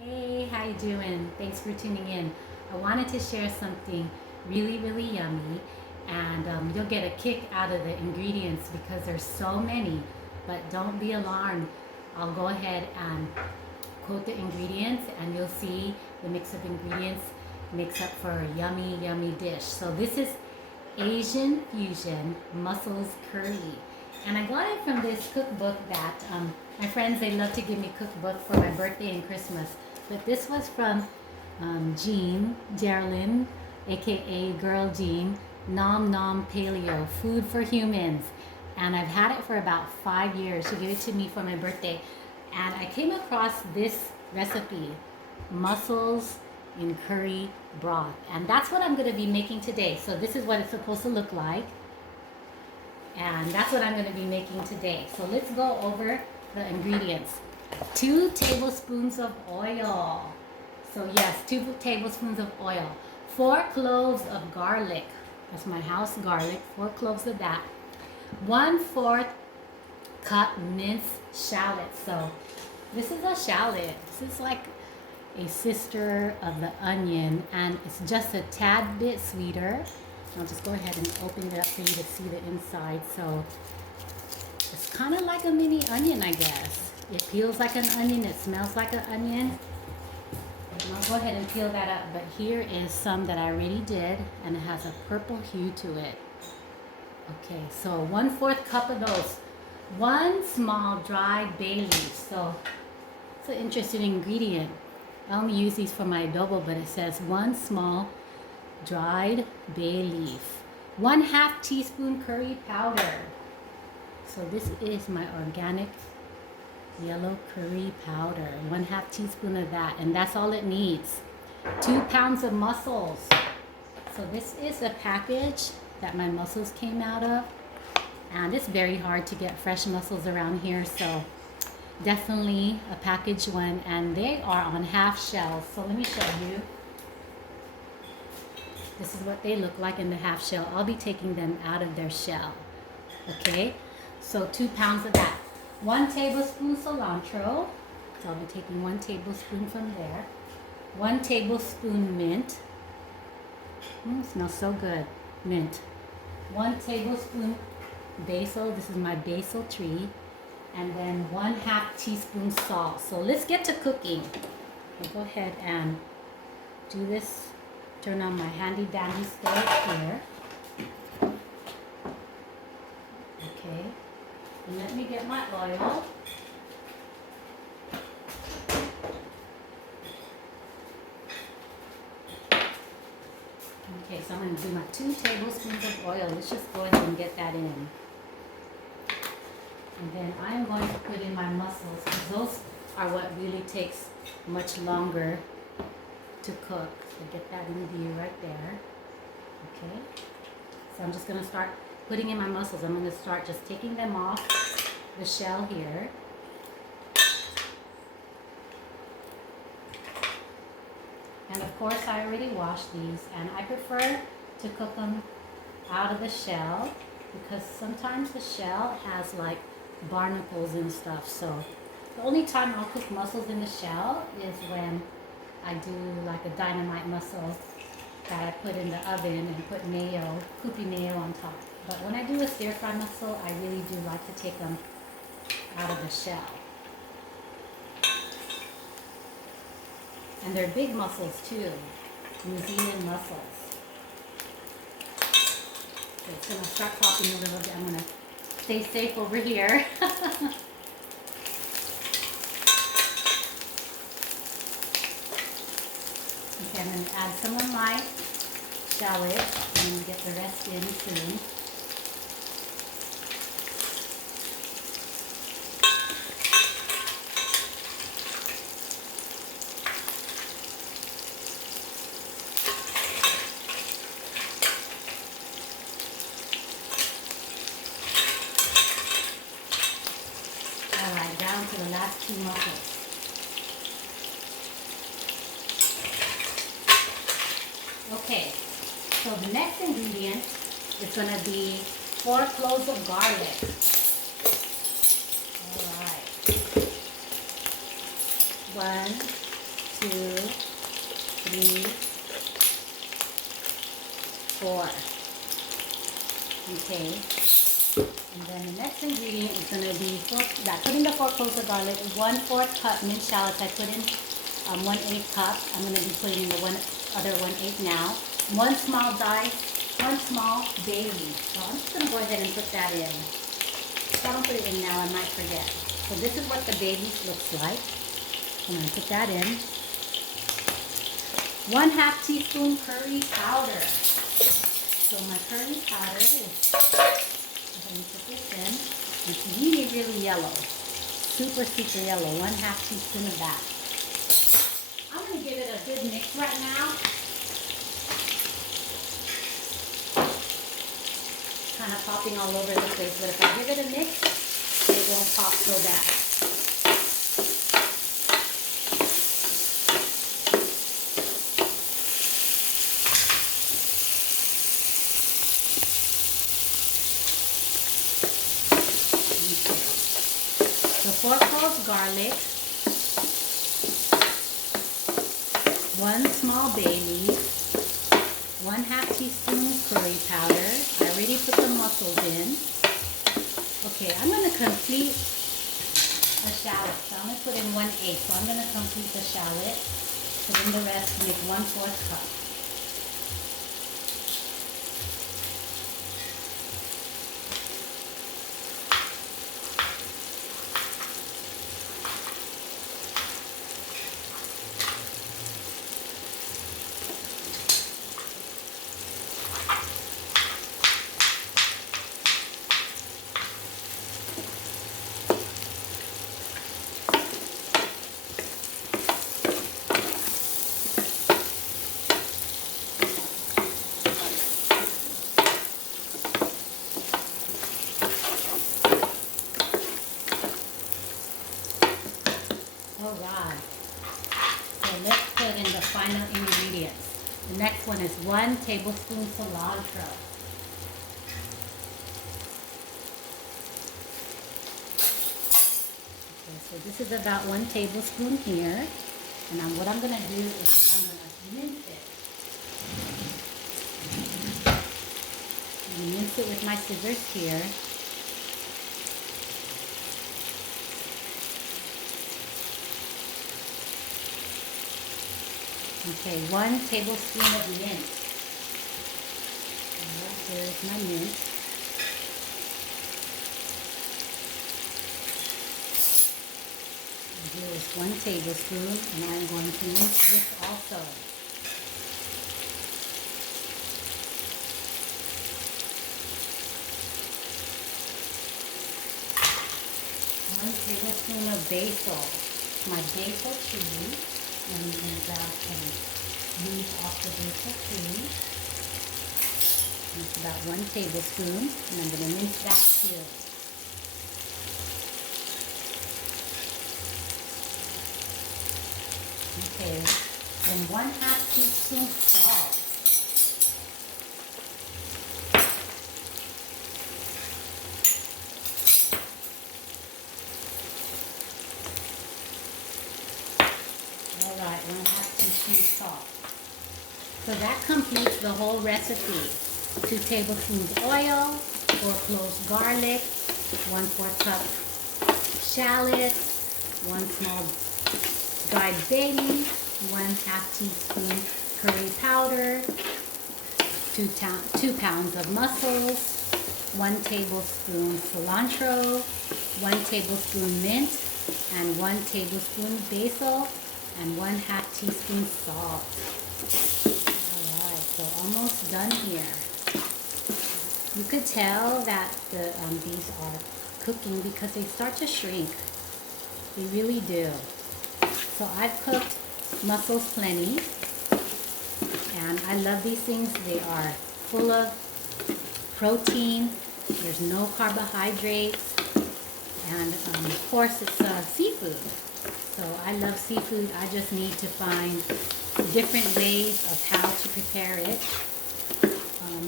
Hey, how you doing? Thanks for tuning in. I wanted to share something really yummy, and you'll get a kick out of the ingredients because there's so many. But don't be alarmed. I'll go ahead and quote the ingredients, and you'll see the mix of ingredients makes up for a yummy dish. So this is Asian fusion mussels curry, and I got it from this cookbook that my friends, they love to give me cookbook for my birthday and Christmas. But this was from Jean Geraldine, aka Girl Jean, Nom Nom Paleo, Food for Humans. And I've had it for about 5 years. She gave it to me for my birthday. And I came across this recipe, mussels in curry broth. And that's what I'm going to be making today. So this is what it's supposed to look like. And that's what I'm going to be making today. So let's go over the ingredients. 2 tablespoons of oil. So yes, 2 tablespoons of oil. 4 cloves of garlic. That's my house garlic. 4 cloves of that. 1/4 cup minced shallots. So this is a shallot. This is like a sister of the onion, and it's just a tad bit sweeter. I'll just go ahead and open it up for you to see the inside. So it's kind of like a mini onion, I guess. It peels like an onion. It smells like an onion. And I'll go ahead and peel that up. But here is some that I already did, and it has a purple hue to it. Okay, so 1/4 cup of those. 1 small dried bay leaf. So it's an interesting ingredient. I only use these for my adobo, but it says 1 small dried bay leaf. 1/2 teaspoon curry powder. So this is my organic yellow curry powder. 1/2 teaspoon of that, and that's all it needs. 2 pounds of mussels. So this is a package that my mussels came out of, and it's very hard to get fresh mussels around here, so definitely a packaged one, and they are on half shells. So let me show you. This is what they look like in the half shell. I'll be taking them out of their shell. Okay, so 2 pounds of that. 1 tablespoon cilantro. So I'll be taking 1 tablespoon from there. 1 tablespoon mint. Smells so good. Mint. 1 tablespoon basil. This is my basil tree. And then 1/2 teaspoon salt. So let's get to cooking. I'll go ahead and do this. Turn on my handy dandy stove here. Okay. And let me get my oil. Okay, so I'm going to do my 2 tablespoons of oil. Let's just go ahead and get that in. And then I'm going to put in my mussels, because those are what really takes much longer to cook. So get that in view right there. Okay. So I'm just going to start putting in my mussels. I'm going to start just taking them off the shell here. And of course I already washed these, and I prefer to cook them out of the shell because sometimes the shell has like barnacles and stuff. So the only time I'll cook mussels in the shell is when I do like a dynamite mussel that I put in the oven and put mayo, koopy mayo on top. But when I do a stir fry mussel, I really do like to take them out of the shell. And they're big mussels too, New Zealand mussels. So it's gonna start popping a little bit. I'm gonna stay safe over here. Okay, I'm going to add some of my shallots and get the rest in soon. Alright, down to the last 2 mussels. Okay, so the next ingredient is going to be 4 cloves of garlic. Alright. 1 2, 3, 4. Okay. And then the next ingredient is going to be, put in the 4 cloves of garlic, 1/4 cup minced shallots. I put in 1/8 cup. I'm going to be putting in the other 1/8 now. 1 small dice, 1 small bay leaf. So I'm just going to go ahead and put that in. If I don't put it in now, I might forget. So this is what the bay leaf looks like. I'm going to put that in. 1/2 teaspoon curry powder. So my curry powder is, I'm going to put this in. It's really, really yellow. Super, super yellow. 1/2 teaspoon of that. I'm going to give it a good mix right now. Kind of popping all over the place, but if I give it a mix, it won't pop so bad. So 4 cloves garlic, 1 small bay leaf, 1/2 teaspoon curry powder. I already put the mussels in. Okay, I'm going to complete the shallot. So I'm going to put in 1/8. So I'm going to complete the shallot. Put in the rest to make 1/4 cup. Alright, so let's put in the final ingredients. The next one is 1 tablespoon cilantro. Okay, so this is about 1 tablespoon here. And what I'm going to do is I'm going to mince it. I'm going to mince it with my scissors here. Okay, 1 tablespoon of mint. Here's my mint. And here is 1 tablespoon, and I'm going to mince this also. One tablespoon of basil. My basil tree. And I'm going to grab some leaves off the basil tree. It's about 1 tablespoon, and I'm going to mince that too. Okay, then 1/2 teaspoon salt. Alright, 1/2 teaspoon salt. So that completes the whole recipe. 2 tablespoons oil, 4 cloves garlic, 1/4 cup shallots, 1 small dried bay leaf, 1/2 teaspoon curry powder, 2 pounds of mussels, 1 tablespoon cilantro, 1 tablespoon mint, and 1 tablespoon basil, and 1/2 teaspoon salt. Alright, so almost done here. You could tell that these are cooking because they start to shrink. They really do. So I've cooked mussels plenty, and I love these things. They are full of protein. There's no carbohydrates, and of course it's seafood. So I love seafood. I just need to find different ways of how to prepare it.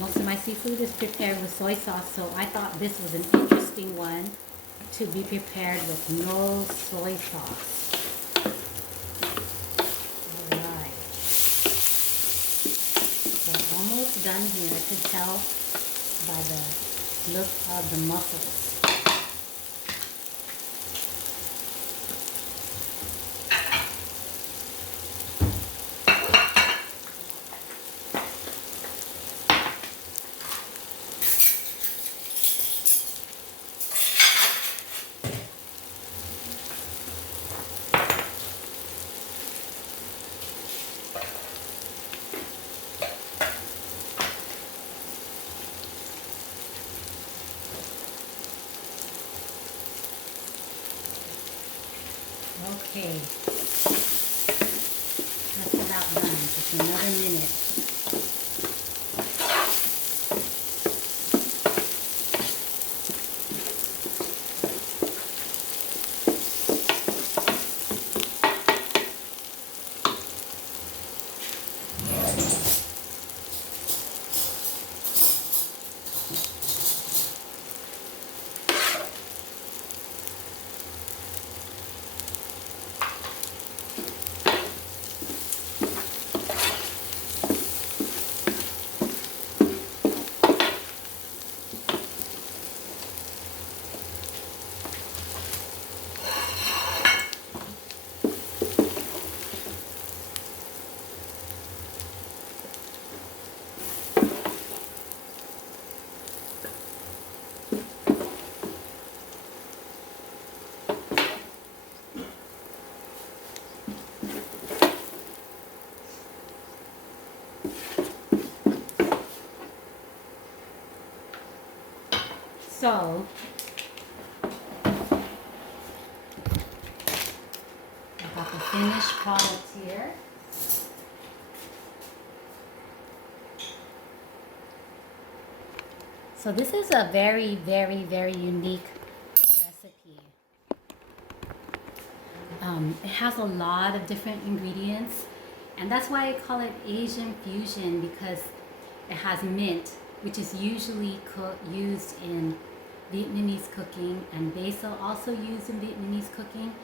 Most of my seafood is prepared with soy sauce, so I thought this was an interesting one to be prepared with no soy sauce. done here. I could tell by the look of the mussels. Okay, that's about done. Just another minute. So, I got the finished product here. So this is a very, very, very unique recipe. It has a lot of different ingredients, and that's why I call it Asian fusion, because it has mint, which is usually used in Vietnamese cooking, and basil also used in Vietnamese cooking.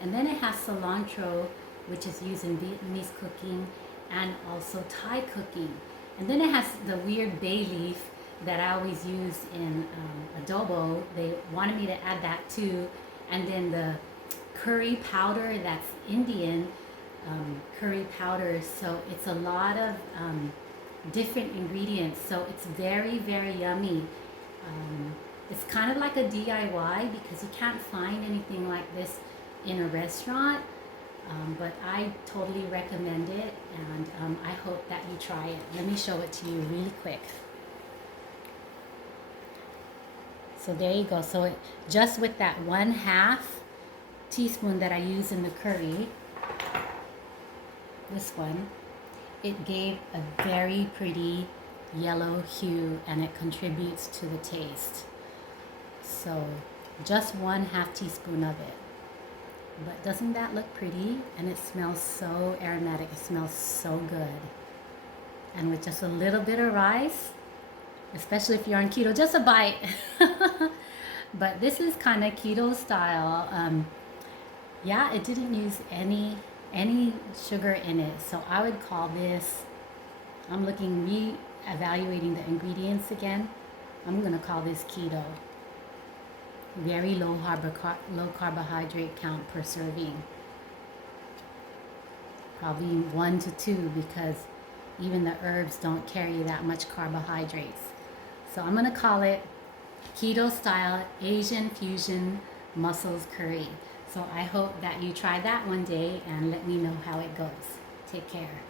And then it has cilantro, which is used in Vietnamese cooking and also Thai cooking. And then it has the weird bay leaf that I always use in adobo. They wanted me to add that too. And then the curry powder, that's Indian curry powder. So it's a lot of different ingredients. So it's very, very yummy. It's kind of like a DIY because you can't find anything like this in a restaurant. But I totally recommend it, and I hope that you try it. Let me show it to you really quick. So there you go. So just with that 1/2 teaspoon that I use in the curry, this one, it gave a very pretty yellow hue, and it contributes to the taste. So just 1/2 teaspoon of it. But doesn't that look pretty? And it smells so aromatic. It smells so good. And with just a little bit of rice, especially if you're on keto, just a bite. But this is kind of keto style. Yeah, it didn't use any sugar in it. So I would call this, I'm re-evaluating the ingredients again. I'm gonna call this keto. Very low carbohydrate count per serving. Probably 1 to 2, because even the herbs don't carry that much carbohydrates. So I'm gonna call it keto style Asian fusion mussels curry. So I hope that you try that one day and let me know how it goes. Take care.